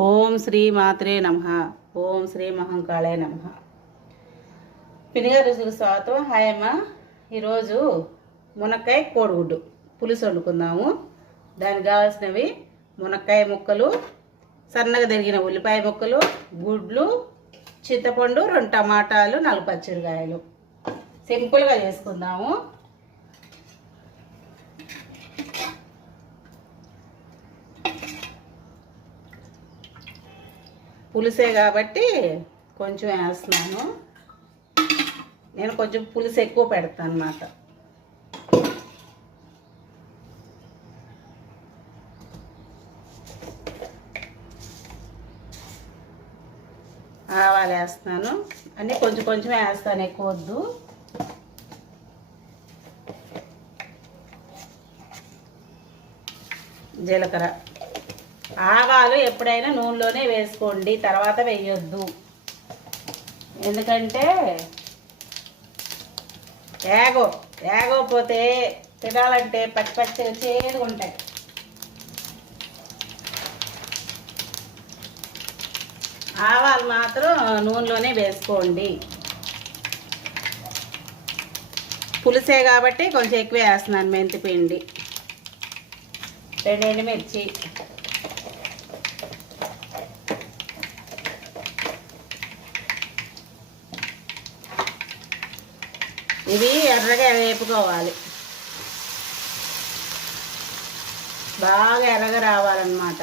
ఓం శ్రీ మాత్రే నమః. ఓం శ్రీ మహంకాళే నమః. పినిగారు రుచులకు స్వాగతం. హాయ్ అమ్మ. ఈరోజు మునక్కాయ కోడిగుడ్డు పులుసు వండుకుందాము. దానికి కావాల్సినవి మునక్కాయ ముక్కలు, సన్నగా తరిగిన ఉల్లిపాయ ముక్కలు, గుడ్లు, చింతపండు, 2 టమాటాలు, 4 పచ్చిమిరకాయలు. సింపుల్గా చేసుకుందాము. పులుసే కాబట్టి కొంచెం వేస్తున్నాను. నేను కొంచెం పులుసు ఎక్కువ పెడతాను అన్నమాట. ఆవాలు వేస్తున్నాను. అన్నీ కొంచెం కొంచెం వేస్తాను, ఎక్కువ వద్దు. జీలకర్ర, ఆవాలు ఎప్పుడైనా నూనెలోనే వేసుకోండి, తర్వాత వేయొద్దు. ఎందుకంటే ఏగోపోతే తినాలంటే పచ్చి పచ్చిగా చేదుగా ఉంటాయి. ఆవాలు మాత్రం నూనెలోనే వేసుకోండి. పులుసే కాబట్టి కొంచెం ఎక్కువ వేస్తున్నాను. మెంతిపిండి, 2 ఎండుమిర్చి, ఇవి ఎర్రగా వేపుకోవాలి. బాగా ఎర్రగా రావాలన్నమాట.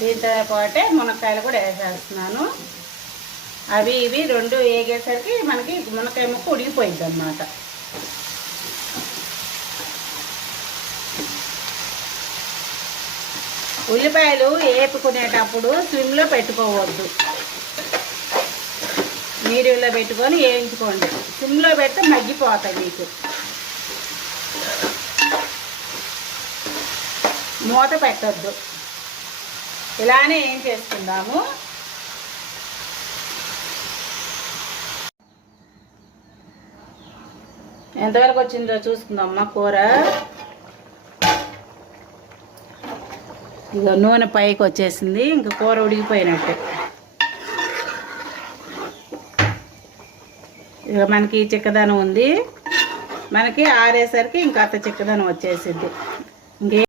దీంతో పాటే మునక్కాయలు కూడా వేసేస్తున్నాను. అవి ఇవి 2 వేగేసరికి మనకి మునక్కాయ ముక్క ఉడికిపోయింది అన్నమాట. ఉల్లిపాయలు వేపుకునేటప్పుడు స్లిమ్లో పెట్టుకోవద్దు, మీడియంలో పెట్టుకొని వేయించుకోండి. స్లిమ్లో పెడితే మగ్గిపోతాయి మీకు. మూత పెట్టద్దు, ఇలానే ఏం చేసుకుందాము. ఎంతవరకు వచ్చిందో చూసుకుందామమ్మా కూర. ఇక నూనె పైకి వచ్చేసింది, ఇంక కూర ఉడికిపోయినట్టే. ఇక మనకి చిక్కదనం ఉంది. మనకి ఆరేసరికి ఇంకా అంత చిక్కదనం వచ్చేసింది. ఇంకే